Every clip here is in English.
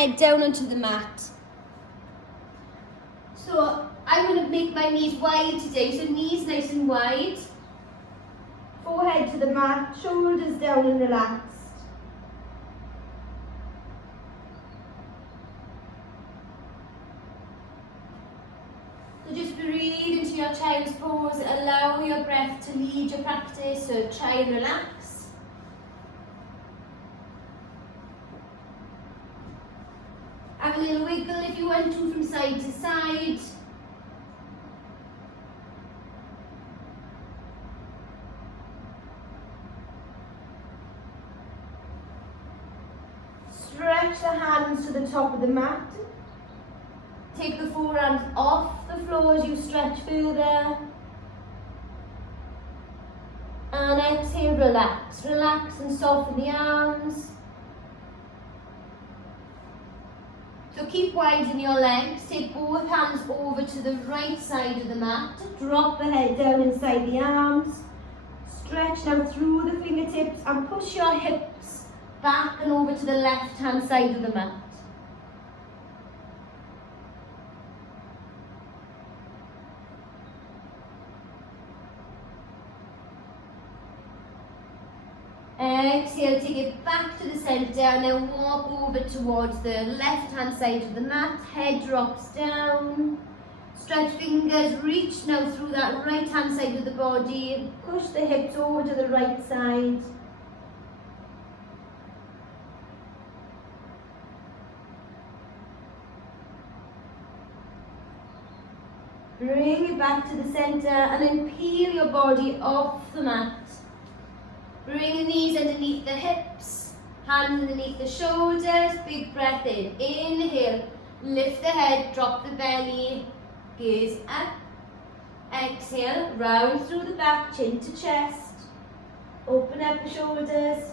head down onto the mat. So I'm going to make my knees wide today, so knees nice and wide. Forehead to the mat, shoulders down and relaxed. So just breathe into your child's pose, allow your breath to lead your practice, so try and relax. Have a little wiggle if you want to from side to side. Stretch the hands to the top of the mat. Take the forearms off the floor as you stretch further. And exhale, relax. Relax and soften the arms. So keep widening your legs. Take both hands over to the right side of the mat. Drop the head down inside the arms. Stretch now through the fingertips and push your hips back and over to the left hand side of the mat. Exhale, take it back to the centre and then walk over towards the left hand side of the mat. Head drops down. Stretch fingers, reach now through that right hand side of the body. Push the hips over to the right side. Bring it back to the centre and then peel your body off the mat. Bring the knees underneath the hips, hands underneath the shoulders, big breath in. Inhale, lift the head, drop the belly, gaze up. Exhale, round through the back, chin to chest. Open up the shoulders.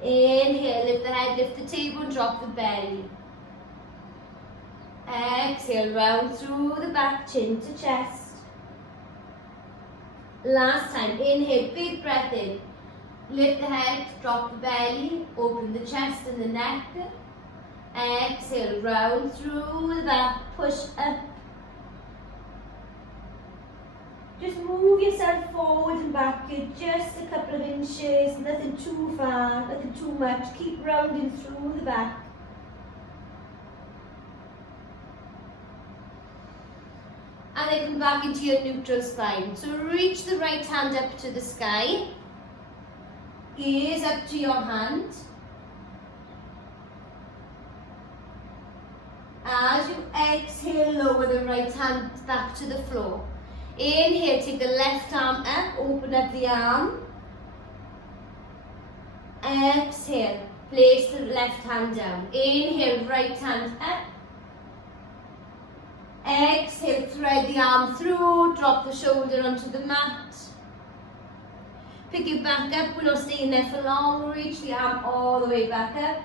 Inhale, lift the head, lift the tailbone, drop the belly. Exhale, round through the back, chin to chest. Last time, inhale, big breath in. Lift the head, drop the belly, open the chest and the neck. Exhale, round through the back, push up. Just move yourself forward and backward, just a couple of inches, nothing too far, nothing too much. Keep rounding through the back. And then come back into your neutral spine. So reach the right hand up to the sky. Gaze up to your hand. As you exhale, lower the right hand back to the floor. Inhale, take the left arm up, open up the arm. Exhale, place the left hand down. Inhale, right hand up. Exhale, thread the arm through, drop the shoulder onto the mat. Pick it back up, we're not staying there for long. Reach the arm all the way back up.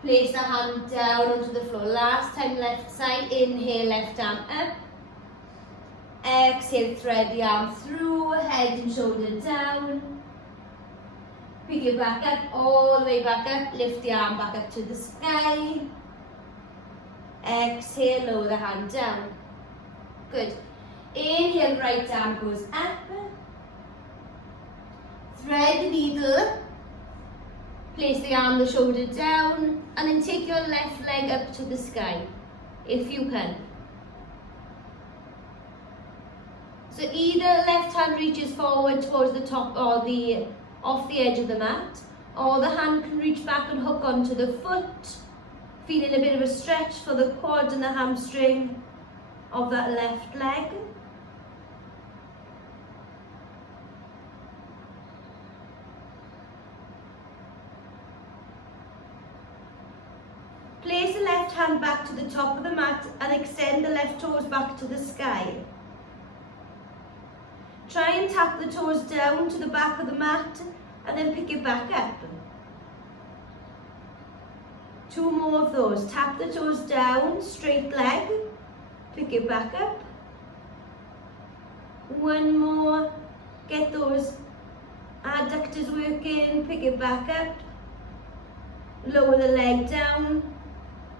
Place the hand down onto the floor. Last time, left side, inhale, left arm up. Exhale, thread the arm through, head and shoulder down. Pick it back up, all the way back up. Lift the arm back up to the sky. Exhale, lower the hand down. Good. Inhale, right arm goes up. Thread the needle. Place the arm, the shoulder down. And then take your left leg up to the sky, if you can. So either left hand reaches forward towards the top or off the edge of the mat, or the hand can reach back and hook onto the foot. Feeling a bit of a stretch for the quad and the hamstring of that left leg. Place the left hand back to the top of the mat and extend the left toes back to the sky. Try and tap the toes down to the back of the mat and then pick it back up. 2 more of those. Tap the toes down, straight leg, pick it back up. 1 more. Get those adductors working, pick it back up. Lower the leg down,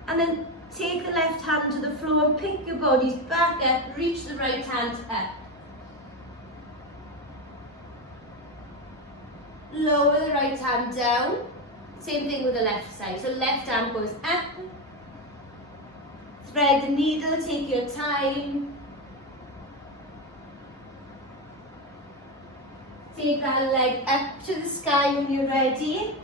and then take the left hand to the floor and pick your bodies back up, reach the right hand up. Lower the right hand down, same thing with the left side, so left hand goes up, thread the needle, take your time. Take that leg up to the sky when you're ready.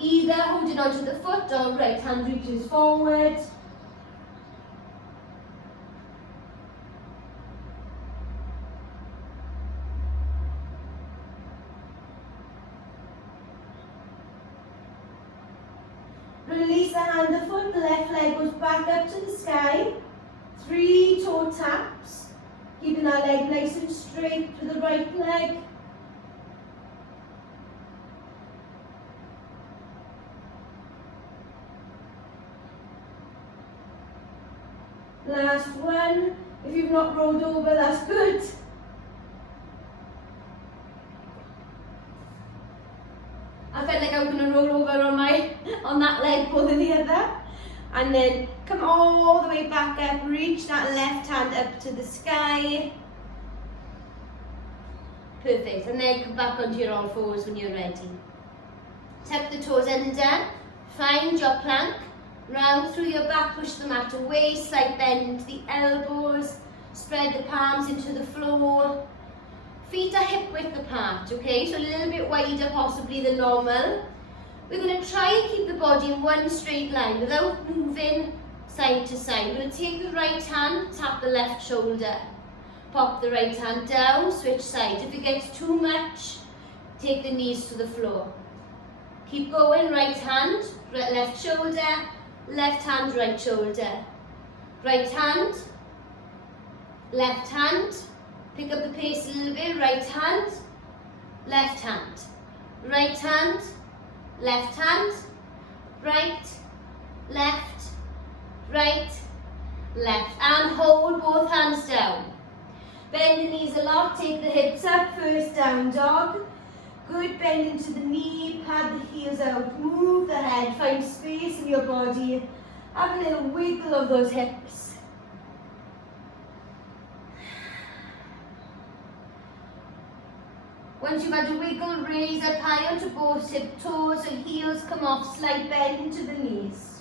Either holding onto the foot or right hand reaches forward. Release the hand, the foot, the left leg goes back up to the sky. 3 toe taps, keeping that leg nice and straight for the right leg. Last one. If you've not rolled over, that's good. I felt like I was going to roll over on that leg more than the other. And then come all the way back up, reach that left hand up to the sky. Perfect. And then come back onto your all fours when you're ready. Tuck the toes under, find your plank, round through your back, push the mat away, slight bend into the elbows, spread the palms into the floor. Feet are hip width apart, okay? So a little bit wider possibly than normal. We're going to try and keep the body in one straight line without moving side to side. We're going to take the right hand, tap the left shoulder. Pop the right hand down, switch sides. If it gets too much, take the knees to the floor. Keep going, right hand, left shoulder, left hand, right shoulder. Right hand, left hand. Pick up the pace a little bit, right hand, left hand. Right hand, left hand, right, left, right, left. And hold both hands down. Bend the knees a lot, take the hips up, first down dog. Good, bend into the knee, pad the heels out, move the head, find space in your body. Have a little wiggle of those hips. Once you've had a wiggle, raise up high onto both tip toes and heels come off, slight bend into the knees.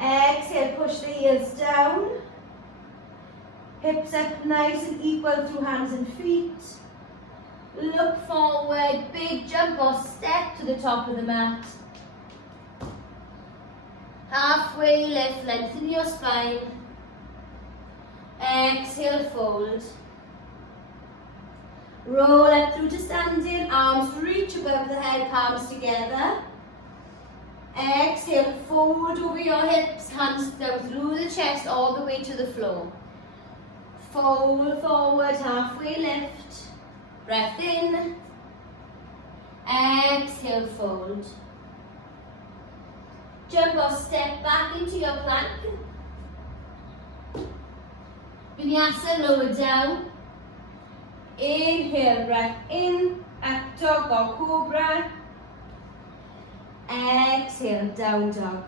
Exhale, push the heels down. Hips up nice and equal through hands and feet. Look forward, big jump or step to the top of the mat. Halfway lift, lengthen your spine. Exhale, fold. Roll up through to standing, arms reach above the head, palms together. Exhale, fold over your hips, hands down through the chest all the way to the floor. Fold forward, halfway lift. Breath in. Exhale, fold. Jump or step back into your plank. Vinyasa, lower down. Inhale, breath in, up dog or cobra. Exhale, down dog.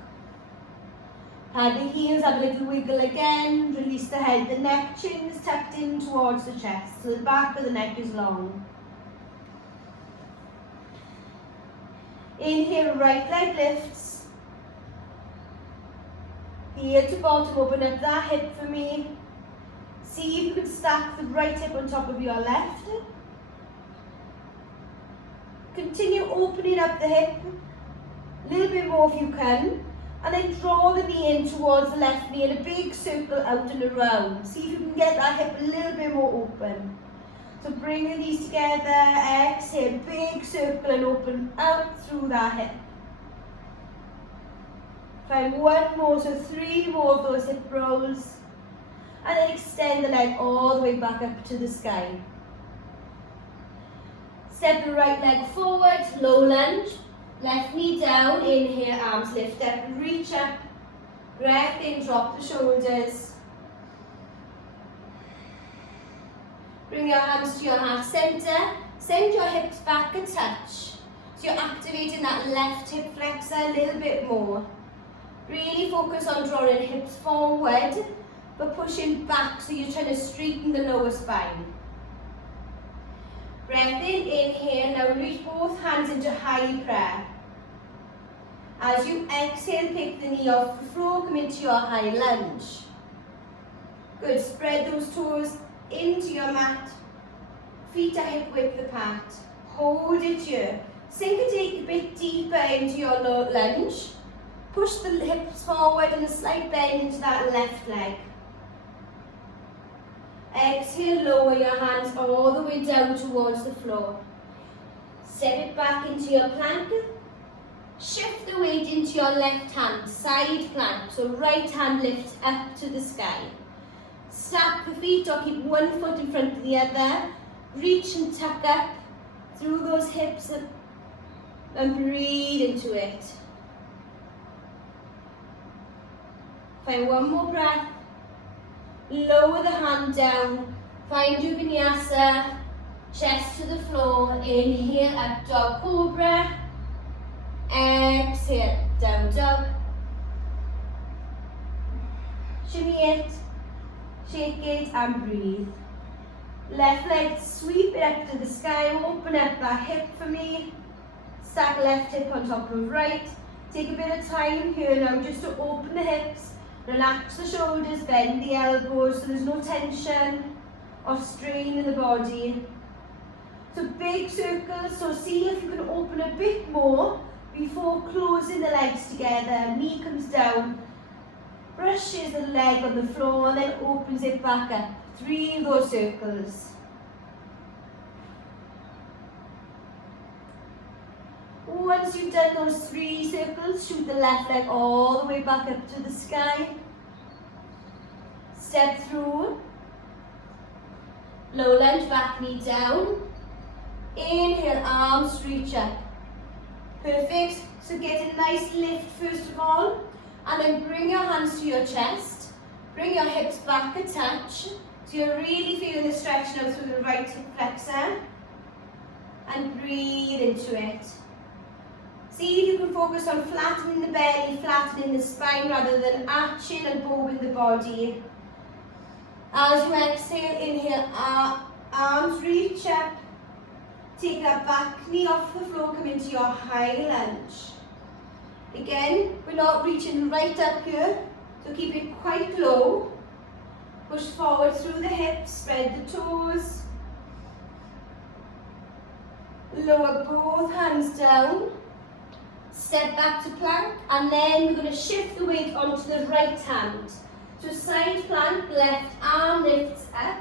Pad the heels, have a little wiggle again. Release the head, the neck, chin is tucked in towards the chest, so the back of the neck is long. Inhale, right leg lifts. Heel to bottom, open up that hip for me. See if you can stack the right hip on top of your left. Continue opening up the hip, a little bit more if you can, and then draw the knee in towards the left knee in a big circle out and around. See if you can get that hip a little bit more open. So bring the knees together, exhale, big circle and open out through that hip. Find one more, so 3 more of those hip rolls. And then extend the leg all the way back up to the sky. Step the right leg forward, low lunge. Left knee down, inhale, arms lift up, reach up. Breath in, drop the shoulders. Bring your hands to your heart center. Send your hips back a touch. So you're activating that left hip flexor a little bit more. Really focus on drawing hips forward, but pushing back so you're trying to straighten the lower spine. Breath in, inhale. Now reach both hands into high prayer. As you exhale, pick the knee off the floor, come into your high lunge. Good, spread those toes into your mat. Feet are hip width apart. Hold it here. Sink a bit deeper into your low lunge. Push the hips forward and a slight bend into that left leg. Exhale, lower your hands all the way down towards the floor. Step it back into your plank. Shift the weight into your left hand, side plank. So right hand lifts up to the sky. Stack the feet or keep one foot in front of the other. Reach and tuck up through those hips and breathe into it. Find one more breath. Lower the hand down. Find your vinyasa. Chest to the floor. Inhale, up dog cobra. Exhale, down dog. Shimmy it. Shake it and breathe. Left leg, sweep it up to the sky. Open up that hip for me. Stack left hip on top of right. Take a bit of time here now just to open the hips. Relax the shoulders, bend the elbows so there's no tension or strain in the body. So big circles, so see if you can open a bit more before closing the legs together. Knee comes down, brushes the leg on the floor and then opens it back up. 3 of those circles. Once you've done those 3 circles, shoot the left leg all the way back up to the sky. Step through. Low lunge, back knee down. Inhale, arms reach up. Perfect. So get a nice lift first of all. And then bring your hands to your chest. Bring your hips back a touch. So you're really feeling the stretch now through the right hip flexor. And breathe into it. See if you can focus on flattening the belly, flattening the spine rather than arching and bowing the body. As you exhale, inhale, arms reach up. Take that back knee off the floor, come into your high lunge. Again, we're not reaching right up here, so keep it quite low. Push forward through the hips, spread the toes. Lower both hands down. Step back to plank, and then we're going to shift the weight onto the right hand. So side plank, left arm lifts up.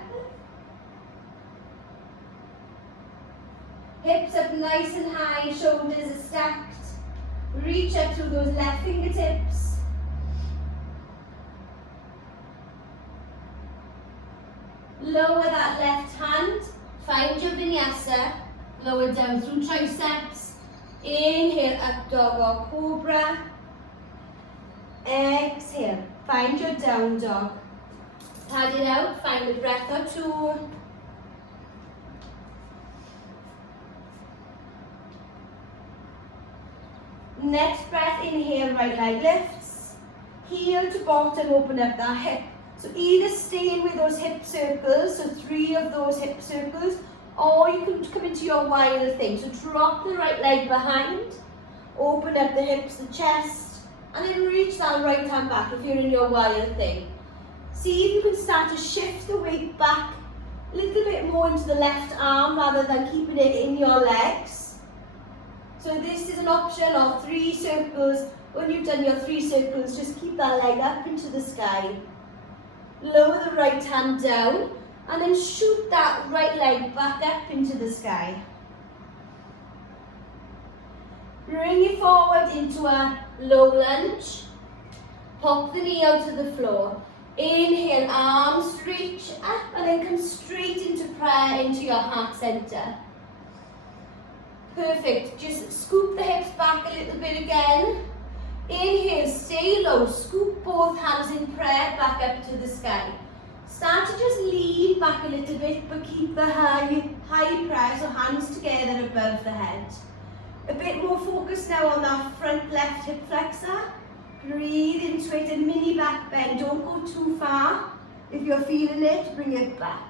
Hips up nice and high, shoulders are stacked. Reach up through those left fingertips. Lower that left hand, find your vinyasa. Lower down through triceps. Inhale, up dog or cobra. Exhale, find your down dog. Pad it out, find a breath or 2. Next breath, inhale, right leg lifts. Heel to bottom, open up that hip. So either stay with those hip circles, so 3 of those hip circles, or you can come into your wild thing. So drop the right leg behind, open up the hips, the chest, and then reach that right hand back if you're in your wild thing. See if you can start to shift the weight back a little bit more into the left arm rather than keeping it in your legs. So this is an option of 3 circles. When you've done your 3 circles, just keep that leg up into the sky. Lower the right hand down and then shoot that right leg back up into the sky. Bring it forward into a low lunge. Pop the knee out to the floor. Inhale, arms reach up and then come straight into prayer, into your heart center. Perfect. Just scoop the hips back a little bit again. Inhale, stay low. Scoop both hands in prayer back up to the sky. Start to just lean back a little bit, but keep the high press, so hands together above the head. A bit more focus now on that front left hip flexor. Breathe into it, a mini back bend. Don't go too far. If you're feeling it, bring it back.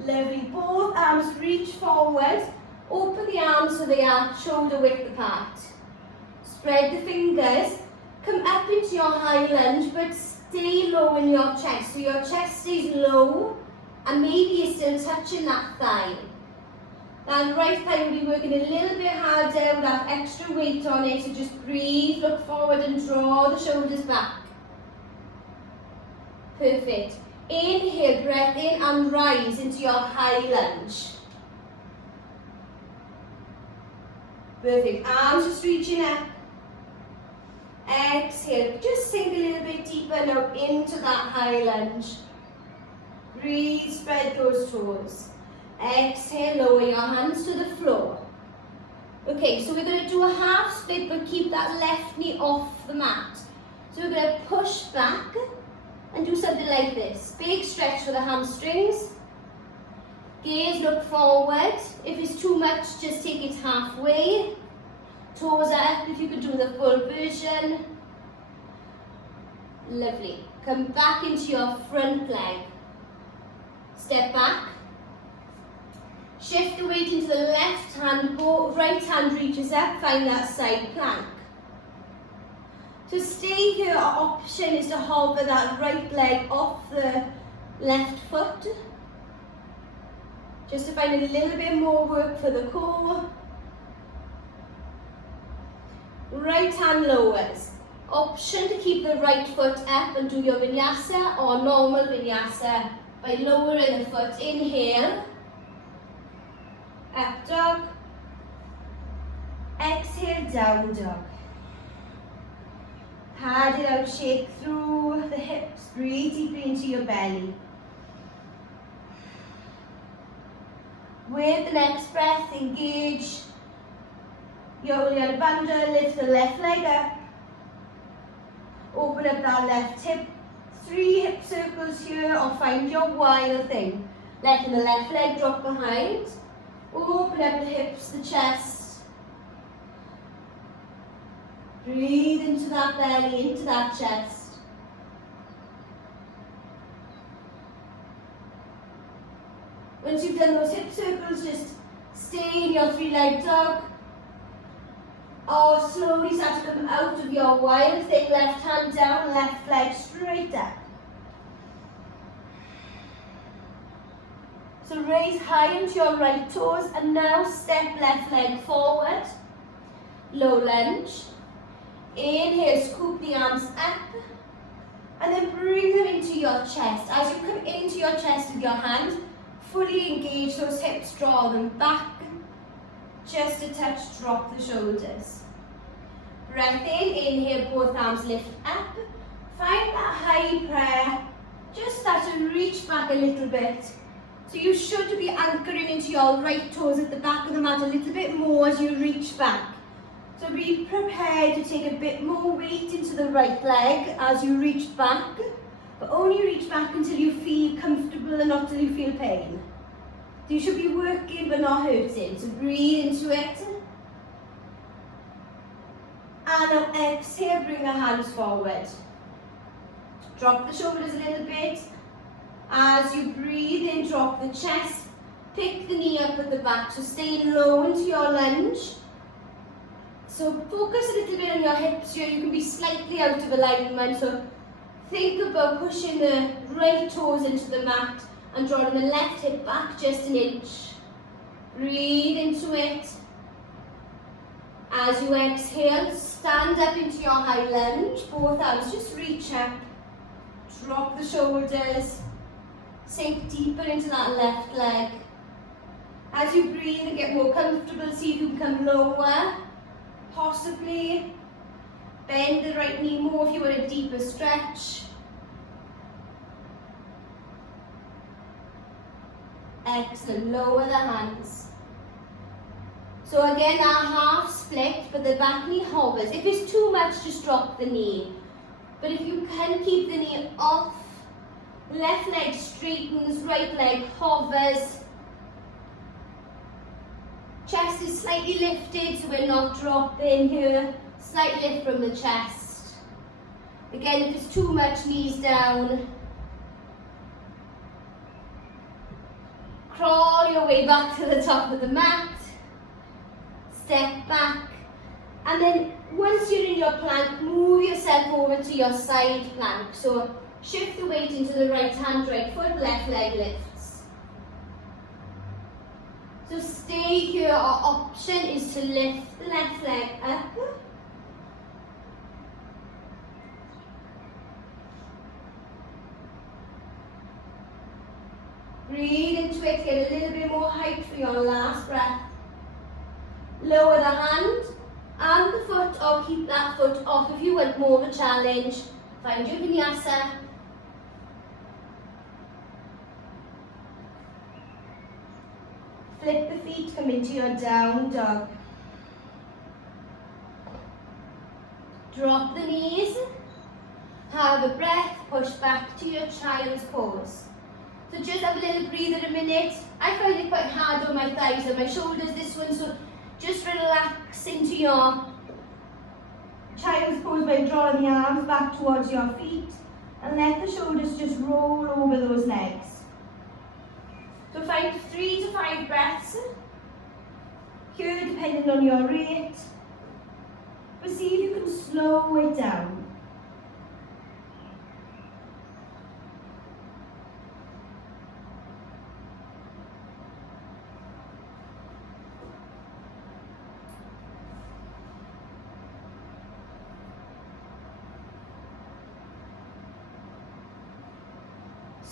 Lovely. Both arms reach forward. Open the arms so they are shoulder width apart. Spread the fingers. Come up into your high lunge, but stay low in your chest. So your chest stays low, and maybe you're still touching that thigh. That right thigh will be working a little bit harder with that extra weight on it. So just breathe, look forward and draw the shoulders back. Perfect. Inhale, breath in and rise into your high lunge. Perfect. Arms just reaching up. Exhale. Just sink a little bit deeper now into that high lunge. Breathe, spread those toes. Exhale, lower your hands to the floor. Okay, so we're going to do a half split, but keep that left knee off the mat. So we're going to push back and do something like this. Big stretch for the hamstrings. Gaze, look forward. If it's too much, just take it halfway. Toes up if you could do the full version. Lovely. Come back into your front leg. Step back. Shift the weight into the left hand, right hand reaches up, find that side plank. To stay here, our option is to hover that right leg off the left foot. Just to find a little bit more work for the core. Right hand lowers. Option to keep the right foot up and do your vinyasa or normal vinyasa by lowering the foot. Inhale. Up dog. Exhale, down dog. Pad it out, shake through the hips, breathe deeply into your belly. With the next breath, engage your Uddiyana Bandha, lift the left leg up. Open up that left hip. 3 hip circles here, or find your wild thing. Letting the left leg drop behind. Open up the hips, the chest. Breathe into that belly, into that chest. Once you've done those hip circles, just stay in your 3-leg dog. Or slowly start to come out of your wild thing, left hand down, left leg straight up. So raise high into your right toes and now step left leg forward. Low lunge. Inhale, scoop the arms up. And then bring them into your chest. As you come into your chest with your hands, fully engage those hips, draw them back. Just a touch, drop the shoulders. Breath in, inhale, both arms lift up. Find that high prayer. Just start to reach back a little bit. So you should be anchoring into your right toes at the back of the mat a little bit more as you reach back. So be prepared to take a bit more weight into the right leg as you reach back. But only reach back until you feel comfortable and not till you feel pain. So you should be working but not hurting. So breathe into it. And now exhale, bring the hands forward. Drop the shoulders a little bit. As you breathe in, drop the chest. Pick the knee up at the back. So stay low into your lunge. So focus a little bit on your hips here. You can be slightly out of alignment. So think about pushing the right toes into the mat and drawing the left hip back just an inch. Breathe into it. As you exhale, stand up into your high lunge. Both arms just reach up. Drop the shoulders. Sink deeper into that left leg. As you breathe and get more comfortable, see if you can come lower. Possibly bend the right knee more if you want a deeper stretch. Excellent. Lower the hands. So again, our half split, but the back knee hovers. If it's too much, just drop the knee. But if you can keep the knee off Left leg straightens, right leg hovers. Chest is slightly lifted so we're not dropping here. Slight lift from the chest. Again, if it's too much, knees down. Crawl your way back to the top of the mat. Step back. And then once you're in your plank, move yourself over to your side plank. So shift the weight into the right hand, right foot, left leg lifts. So stay here. Our option is to lift the left leg up. Breathe into it, get a little bit more height for your last breath. Lower the hand and the foot, or keep that foot off if you want more of a challenge. Find your vinyasa. Flip the feet, come into your down dog. Drop the knees. Have a breath, push back to your child's pose. So just have a little breather a minute. I find it quite hard on my thighs and my shoulders, this one, so just relax into your child's pose by drawing the arms back towards your feet and let the shoulders just roll over those legs. So find 3 to 5 breaths here depending on your rate, but see if you can slow it down.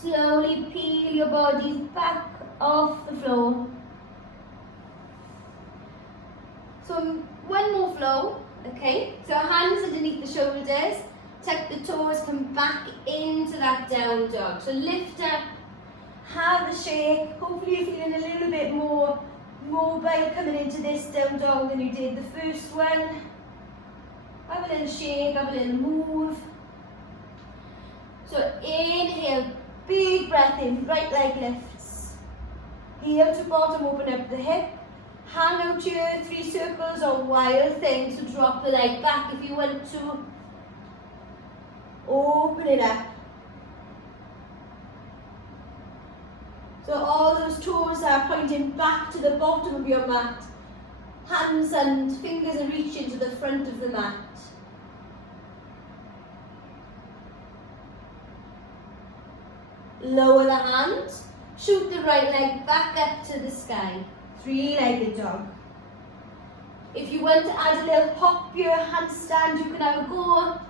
Slowly peel your bodies back off the floor. So one more flow, okay? So hands underneath the shoulders, tuck the toes, come back into that down dog. So lift up, have a shake. Hopefully you're feeling a little bit more mobile coming into this down dog than you did the first one. Have a little shake, have a little move. So inhale. Big breath in, right leg lifts. Heel to bottom, open up the hip. Hang out your 3 circles or wild thing, so drop the leg back if you want to. Open it up. So all those toes are pointing back to the bottom of your mat. Hands and fingers are reaching to the front of the mat. Lower the hands, shoot the right leg back up to the sky. 3-legged dog. If you want to add a little hop your handstand, you can have a go.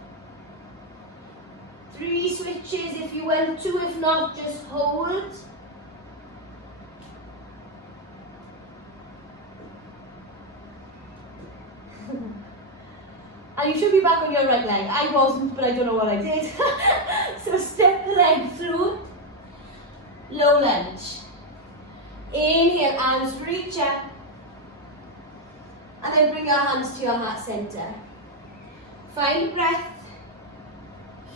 3 switches if you want to, if not, just hold. And you should be back on your right leg. I wasn't, but I don't know what I did. So step the leg through. Low lunge. Inhale, arms reach up. And then bring your hands to your heart center. Find breath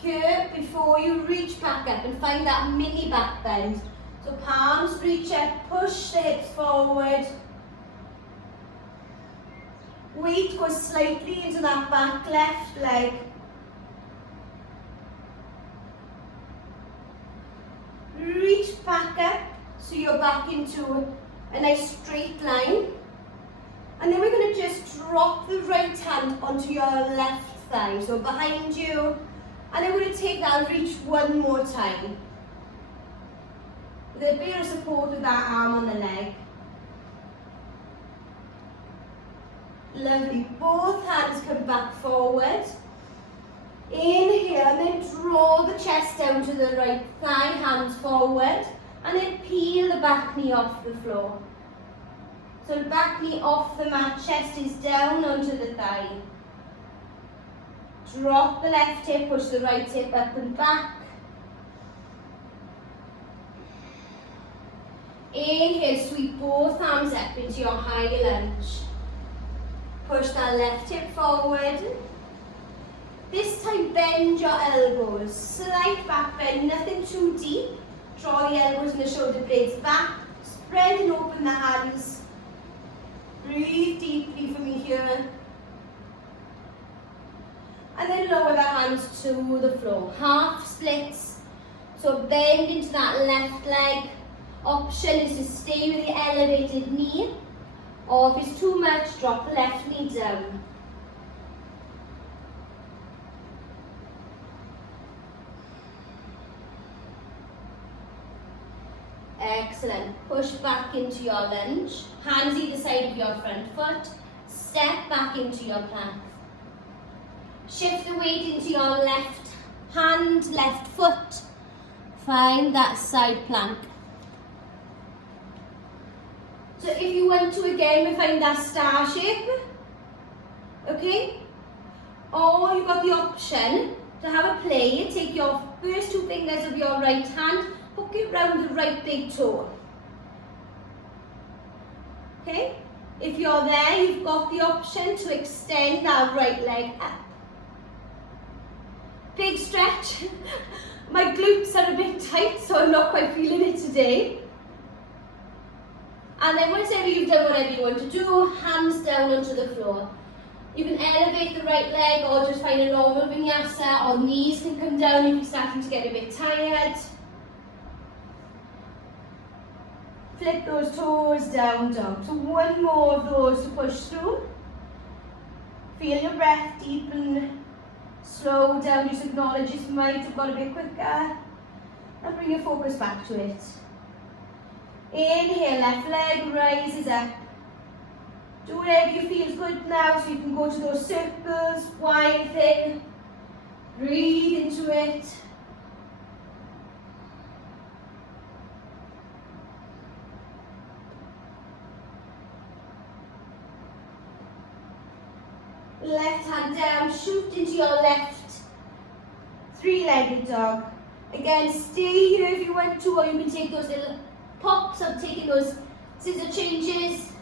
here before you reach back up and find that mini back bend. So palms reach up, push the hips forward. Weight goes slightly into that back left leg. Reach back up so you're back into a nice straight line. And then we're going to just drop the right hand onto your left thigh, so behind you. And then we're going to take that and reach one more time. With a bit of support with that arm on the leg. Lovely. Both hands come back forward. Inhale and then draw the chest down to the right thigh, hands forward. And then peel the back knee off the floor. So the back knee off the mat, chest is down onto the thigh. Drop the left hip, push the right hip up and back. Inhale, sweep both arms up into your high lunge. Push that left hip forward. This time bend your elbows, slight back bend, nothing too deep. Draw the elbows and the shoulder blades back, spread and open the hands. Breathe deeply for me here. And then lower the hands to the floor. Half splits. So bend into that left leg. Option is to stay with the elevated knee, or if it's too much, drop the left knee down. Excellent. Push back into your lunge. Hands either side of your front foot. Step back into your plank. Shift the weight into your left hand, left foot. Find that side plank. So if you want to again, we find that star shape. Okay? Or you've got the option to have a play. Take your first two fingers of your right hand, hook it round the right big toe. Okay? If you're there, you've got the option to extend that right leg up. Big stretch. My glutes are a bit tight, so I'm not quite feeling it today. And then once you've done whatever you want to do, hands down onto the floor. You can elevate the right leg or just find a normal vinyasa, or knees can come down if you're starting to get a bit tired. Flip those toes down, dog. So one more of those to push through. Feel your breath deepen. Slow down, just acknowledge it might have got a bit quicker. And bring your focus back to it. Inhale, left leg rises up. Do whatever you feel is good now, so you can go to those circles, wild thing. Breathe into it. Left hand down, shoot into your left three-legged dog. Again, stay here if you want to, or you can take those little pops of taking those scissor changes.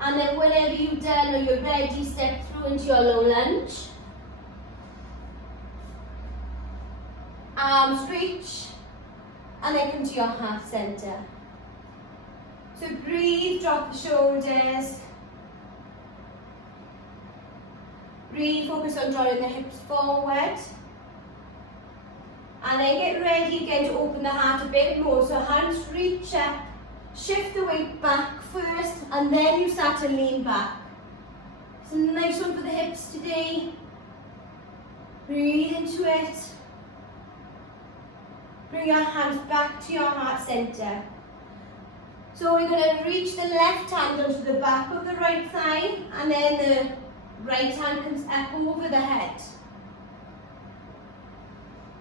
And then whenever you've done or you're ready, step through into your low lunge. Arms reach, and then come to your heart center. So breathe, drop the shoulders. Breathe, focus on drawing the hips forward. And then get ready again to open the heart a bit more. So hands reach up, shift the weight back first, and then you start to lean back. It's a nice one for the hips today. Breathe into it. Bring your hands back to your heart center. So we're going to reach the left hand onto the back of the right thigh, and then the right hand comes up over the head.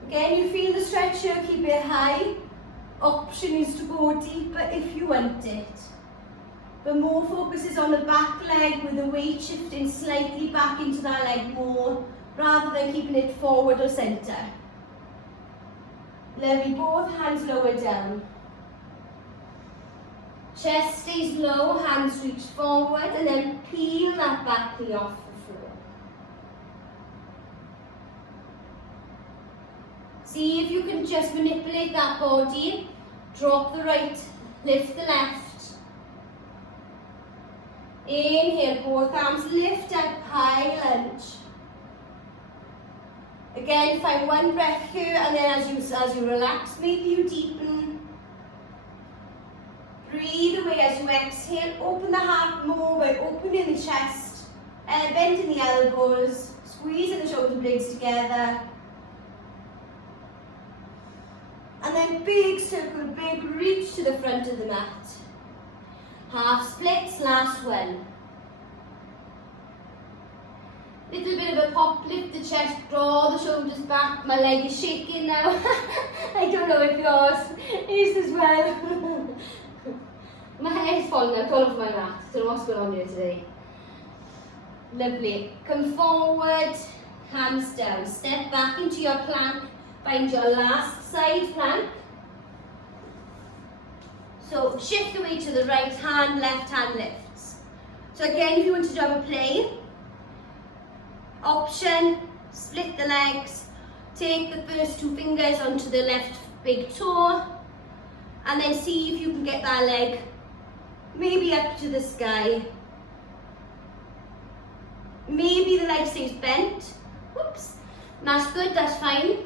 Again, you feel the stretch here, keep it high. Option is to go deeper if you want it. But more focus is on the back leg, with the weight shifting slightly back into that leg more, rather than keeping it forward or center. Lovely, both hands lower down. Chest stays low, hands reach forward, and then peel that back knee off the floor. See if you can just manipulate that body. Drop the right, lift the left. Inhale, both arms lift up, high lunge. Again, find one breath here, and then as you relax, maybe you deepen. Breathe away as you exhale. Open the heart more by opening the chest, bending the elbows, squeezing the shoulder blades together. And then big circle, big reach to the front of the mat. Half splits, last one. Little bit of a pop, lift the chest, draw the shoulders back. My leg is shaking now. I don't know if yours is as well. My hair is falling out all over my mat. I don't know what's going on here today. Lovely. Come forward, hands down. Step back into your plank. Find your last side plank. So shift the weight to the right hand, left hand lifts. So again, if you want to have a play, option, split the legs, take the first 2 fingers onto the left big toe, and then see if you can get that leg maybe up to the sky. Maybe the leg stays bent. Whoops. That's good, that's fine.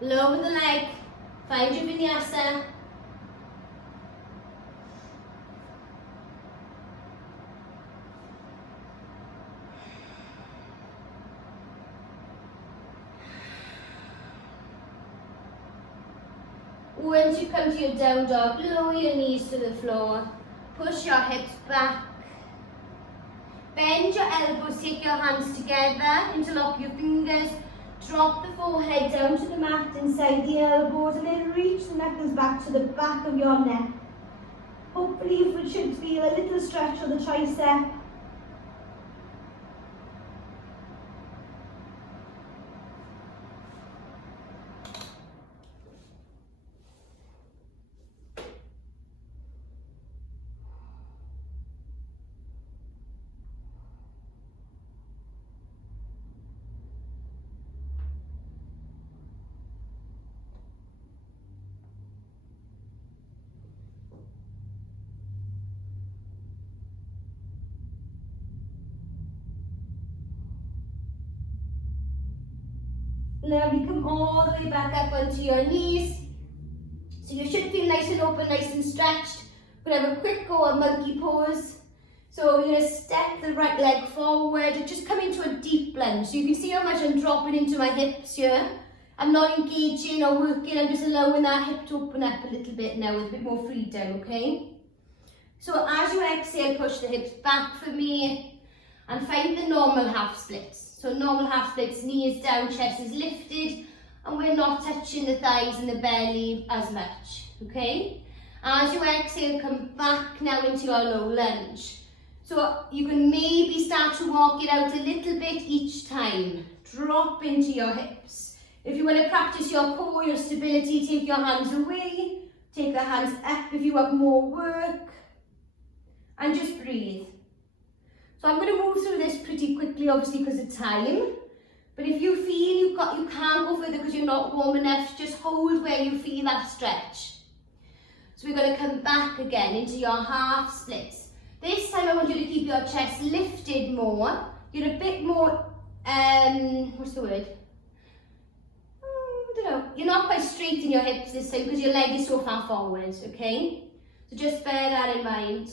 Lower the leg, find your vinyasa. Once you come to your down dog, lower your knees to the floor. Push your hips back. Bend your elbows, take your hands together, interlock your fingers. Drop the forehead down to the mat inside the elbows, and then reach the knuckles back to the back of your neck. Hopefully you should feel a little stretch of the tricep. Now we come all the way back up onto your knees. So you should feel nice and open, nice and stretched. We're going to have a quick go at monkey pose. So we're going to step the right leg forward and just come into a deep lunge. So you can see how much I'm dropping into my hips here. I'm not engaging or working, I'm just allowing that hip to open up a little bit now with a bit more freedom, okay? So as you exhale, push the hips back for me and find the normal half splits. So normal half splits, knees down, chest is lifted, and we're not touching the thighs and the belly as much, okay? As you exhale, come back now into your low lunge. So you can maybe start to walk it out a little bit each time. Drop into your hips. If you want to practice your core, your stability, take your hands away, take the hands up if you want more work, and just breathe. So I'm going to move through this pretty quickly, obviously because of time. But if you feel you can't go further because you're not warm enough, just hold where you feel that stretch. So we're going to come back again into your half splits. This time I want you to keep your chest lifted more. You're a bit more, what's the word? I don't know. You're not quite straight in your hips this time because your leg is so far forward, okay? So just bear that in mind.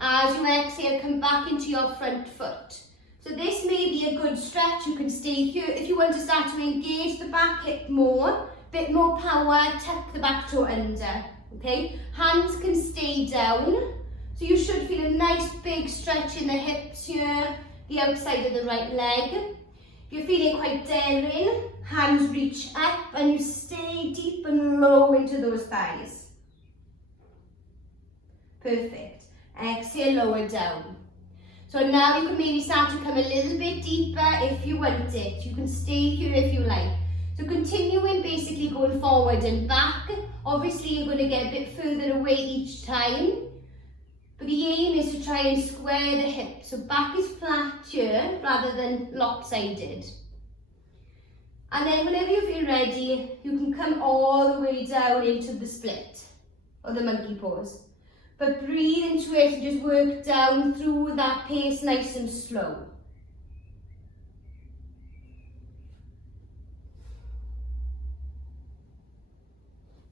As you exhale, come back into your front foot. So this may be a good stretch. You can stay here. If you want to start to engage the back hip more, bit more power, tuck the back toe under, okay? Hands can stay down. So you should feel a nice big stretch in the hips here, the outside of the right leg. If you're feeling quite daring, hands reach up and you stay deep and low into those thighs. Perfect. Exhale, lower down. So now you can maybe start to come a little bit deeper if you want it. You can stay here if you like. So continuing basically going forward and back. Obviously you're going to get a bit further away each time. But the aim is to try and square the hips. So back is flat here rather than lopsided. And then whenever you feel ready, you can come all the way down into the split or the monkey pose. But breathe into it and just work down through that pace nice and slow.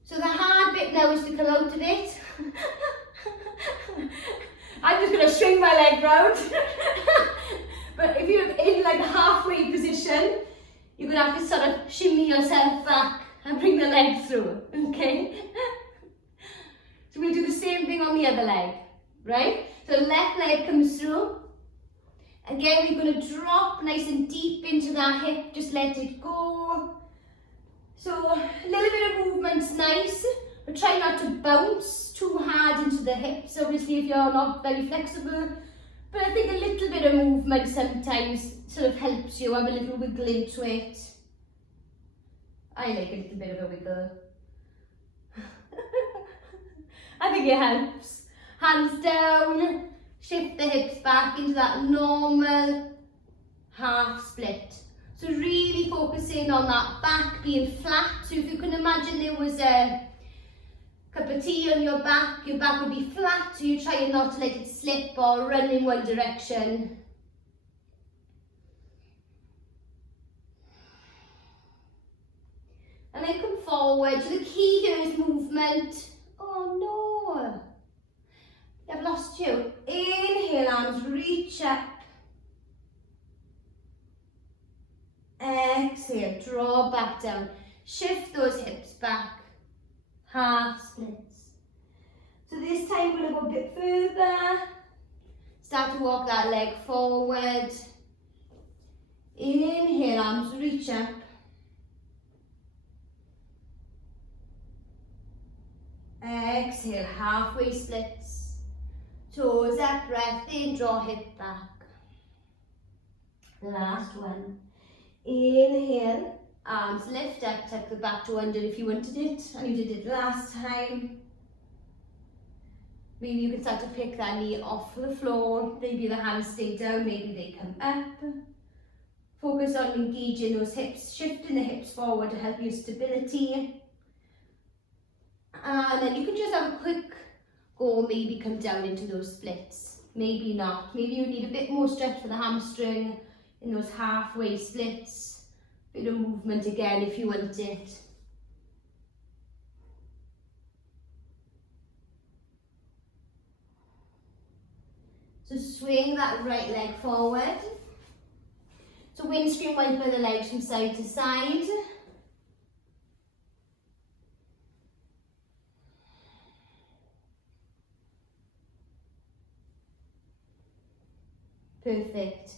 So the hard bit now is to come out of it. I'm just going to swing my leg round. But if you're in like a halfway position, you're going to have to sort of shimmy yourself back and bring the leg through, okay? So we'll do the same thing on the other leg, right? So left leg comes through. Again, we're going to drop nice and deep into that hip, just let it go. So a little bit of movement's nice, but try not to bounce too hard into the hips, obviously, if you're not very flexible. But I think a little bit of movement sometimes sort of helps you have a little wiggle into it. I like a little bit of a wiggle. I think it helps. Hands down, shift the hips back into that normal half split. So really focusing on that back being flat. So if you can imagine there was a cup of tea on your back would be flat, so you're trying not to let it slip or run in one direction. And then come forward. So the key here is movement. Oh no, I've lost you. Inhale, arms reach up. Exhale, draw back down. Shift those hips back. Half splits. So this time we're going to go a bit further. Start to walk that leg forward. Inhale, arms reach up. Exhale, halfway splits. Toes up, breath in, draw hip back. Last one. Inhale, arms lift up, tuck the back to under if you wanted it, and you did it last time. Maybe you can start to pick that knee off the floor, maybe the hands stay down, maybe they come up. Focus on engaging those hips, shifting the hips forward to help your stability. And then you can just have a quick go, maybe come down into those splits. Maybe not. Maybe you need a bit more stretch for the hamstring in those halfway splits. Bit of movement again if you want it. So swing that right leg forward. So windscreen wiper the legs from side to side. Perfect.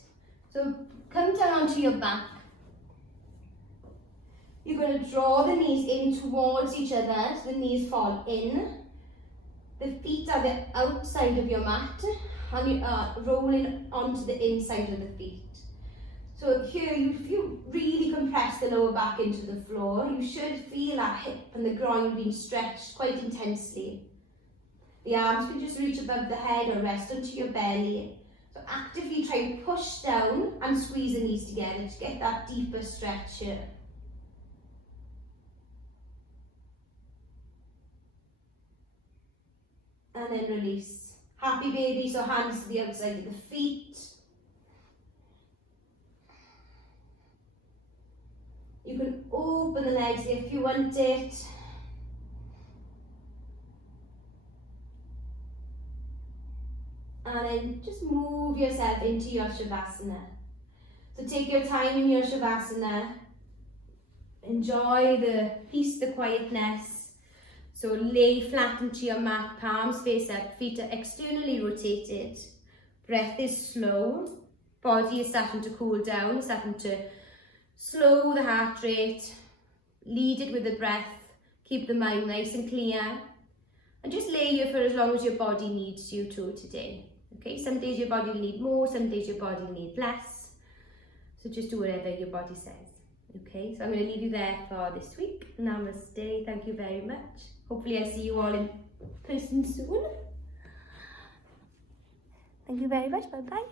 So come down onto your back. You're going to draw the knees in towards each other, so the knees fall in. The feet are the outside of your mat, and you are rolling onto the inside of the feet. So here, if you really compress the lower back into the floor, you should feel that hip and the groin being stretched quite intensely. The arms can just reach above the head or rest onto your belly. So actively try and push down and squeeze the knees together to get that deeper stretch here. And then release. Happy baby, so hands to the outside of the feet. You can open the legs if you want it. And then just move yourself into your Shavasana. So take your time in your Shavasana. Enjoy the peace, the quietness. So lay flat into your mat, palms face up, feet are externally rotated. Breath is slow. Body is starting to cool down, starting to slow the heart rate. Lead it with the breath. Keep the mind nice and clear. And just lay here for as long as your body needs you to today. Okay, some days your body will need more, some days your body will need less. So just do whatever your body says. Okay, so I'm going to leave you there for this week. Namaste, thank you very much. Hopefully I see you all in person soon. Thank you very much, bye-bye.